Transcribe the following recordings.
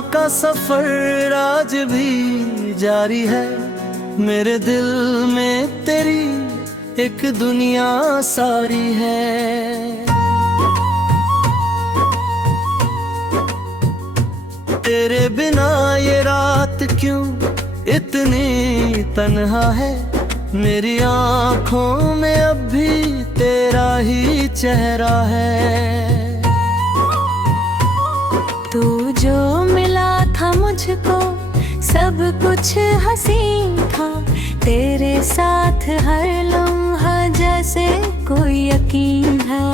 सांसों का सफर आज भी जारी है। मेरे दिल में तेरी एक दुनिया सारी है। तेरे बिना ये रात क्यों इतनी तन्हा है। मेरी आँखों में अब भी तेरा ही चेहरा है। तू जो मिला था मुझको सब कुछ हसीन था। तेरे साथ हर लम्हा जैसे कोई यकीन है।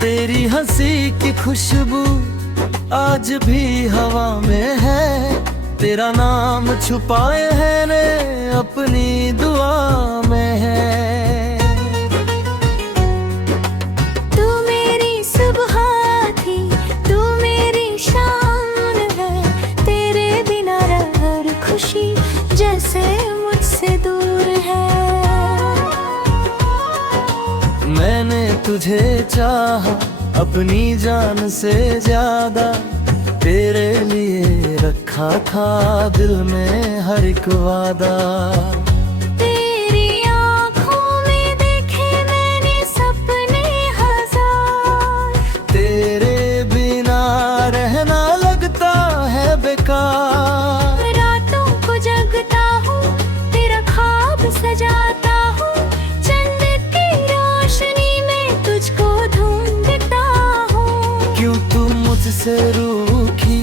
तेरी हंसी की खुशबू आज भी हवा में है। तेरा नाम छुपाए है ने अपनी दुआ में है। तू मेरी सुबह थी, तू मेरी शाम है। तेरे बिना हर खुशी जैसे मुझसे दूर है। मैंने तुझे चाहा अपनी जान से ज्यादा। तेरे लिए रखा था दिल में हर एक वादा। तेरी आँखों में देखे मैंने सपने हजार। तेरे बिना रहना लगता है बेकार। रातों को जगता हूँ, तेरा ख्वाब सजाता हूँ। चंद की रोशनी में तुझको ढूंढता हूँ। क्यों तू मुझसे रूठी,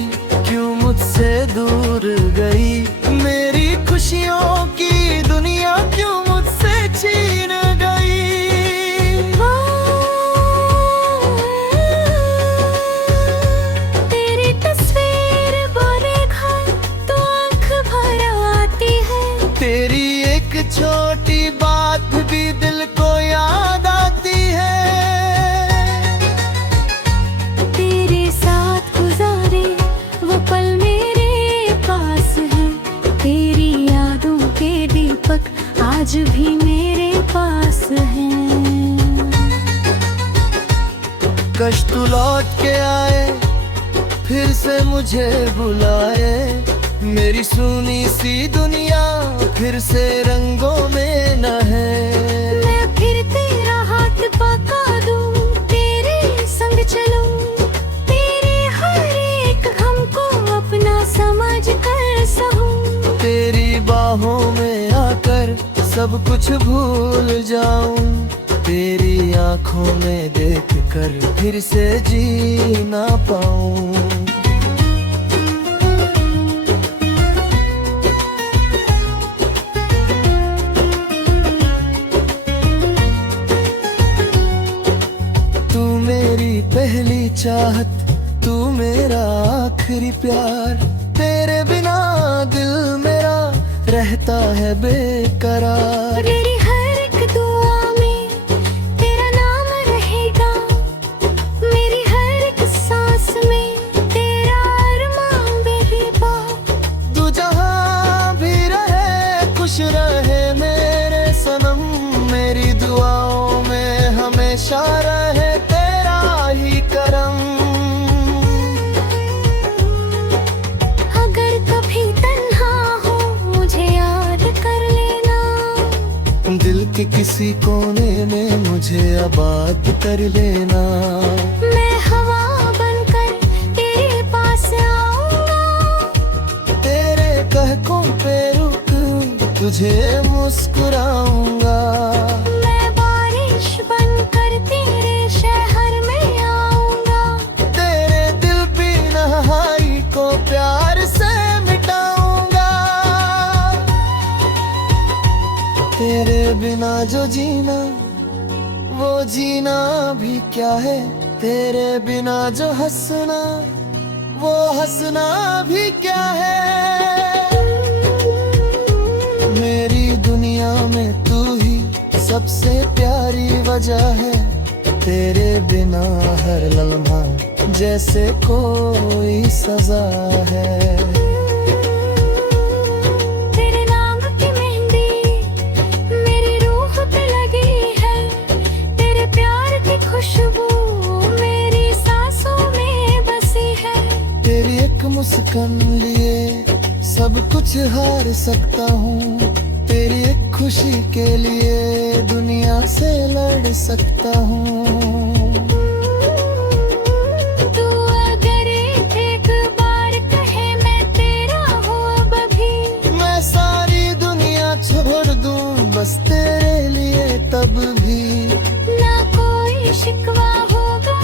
क्यों मुझसे दूर गई। मेरी खुशियों की दुनिया क्यों मुझसे छीन गई। तेरी तस्वीर बोले घर तो आँख भर आती है। तेरी एक छोटी बात भी दिल को याद आती है। तेरे साथ गुजारे वो पल मेरे पास है। तेरी यादों के दीपक आज भी मेरे पास हैं। कष्ट लौट के आए फिर से मुझे बुलाए। मेरी सुनी सी दुनिया फिर से रंगों में नहे। मैं फिर तेरा हाथ पका दूं, तेरे संग चलूं। तेरे हर एक गम को अपना समझ कर सहूं। तेरी बाहों में आकर सब कुछ भूल जाऊं। तेरी आंखों में देख कर फिर से जी ना पाऊं। तू मेरी पहली चाहत, तू मेरा आखिरी प्यार। तेरे बिना दिल मेरा रहता है बेकरार। तेरी हर एक दुआ में तेरा नाम रहेगा। मेरी हर एक सांस में तेरा अरमान बेबा। तू जहाँ भी रहे खुश रहे मेरे सनम। मेरी दुआओं में हमेशा रहे तेरा ही करम। अगर कभी तन्हा हो मुझे याद कर लेना। दिल के किसी कोने में मुझे आबाद कर लेना। मैं हवा बनकर तेरे पास आऊंगा। तेरे कहकों पे रुक तुझे मुस्कुराऊंगा। मैं बारिश बनकर तेरे शहर में आऊंगा। तेरे दिल की नहाई को प्यार से मिटाऊंगा। तेरे बिना जो जीना वो जीना भी क्या है। तेरे बिना जो हंसना वो हंसना भी क्या है। मेरी दुनिया में तू ही सबसे प्यारी वजह है। तेरे बिना हर लम्हा जैसे कोई सजा है। खुशबू में कुछ हार सकता हूँ, तेरी एक खुशी के लिए दुनिया से लड़ सकता हूँ। तू अगर एक बार कहे मैं तेरा हूँ अब भी, मैं सारी दुनिया छोड़ दूँ बस तेरे लिए तब भी। ना कोई शिकवा होगा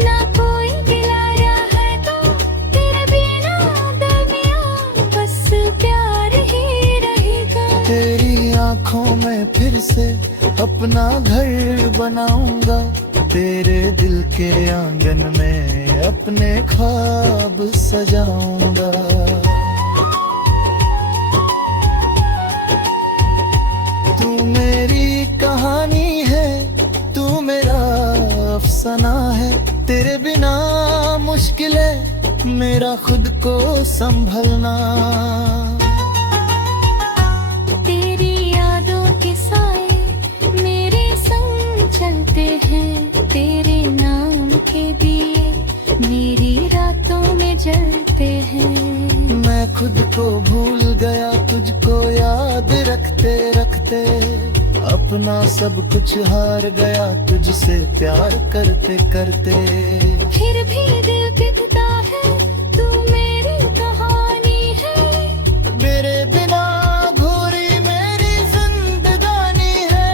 ना कोई गिला है, तो तेरे बिना दरमियाँ बस प्यार ही रहेगा। तेरी आंखों में फिर से अपना घर बनाऊंगा, तेरे दिल के आंगन में अपने ख्वाब सजाऊंगा। तू मेरी कहानी है, तू मेरा अफसाना है, तेरे बिना मुश्किल है मेरा खुद को संभलना। तेरी यादों के साए मेरे संग चलते हैं, तेरे नाम के दिए मेरी रातों में जलते हैं। मैं खुद को भूल गया तुझको याद रखते रखते, अपना सब कुछ हार गया तुझसे प्यार करते करते। फिर भी दिल दिखता है तू मेरी कहानी है, मेरे बिना अधूरी मेरी जिंदगानी है।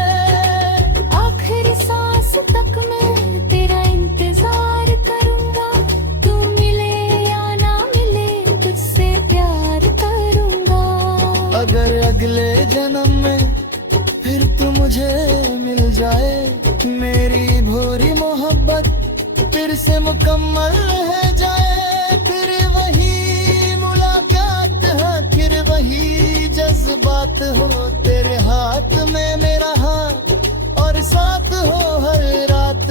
आखिरी सांस तक मैं तेरा इंतजार करूंगा, तू मिले या ना मिले तुझसे प्यार करूंगा। अगर अगले जन्म में फिर तू मुझे मिल जाए, मेरी भोरी मोहब्बत फिर से मुकम्मल है जाए। फिर वही मुलाकात है, फिर वही जज्बात हो, तेरे हाथ में मेरा हाथ और साथ हो हर रात।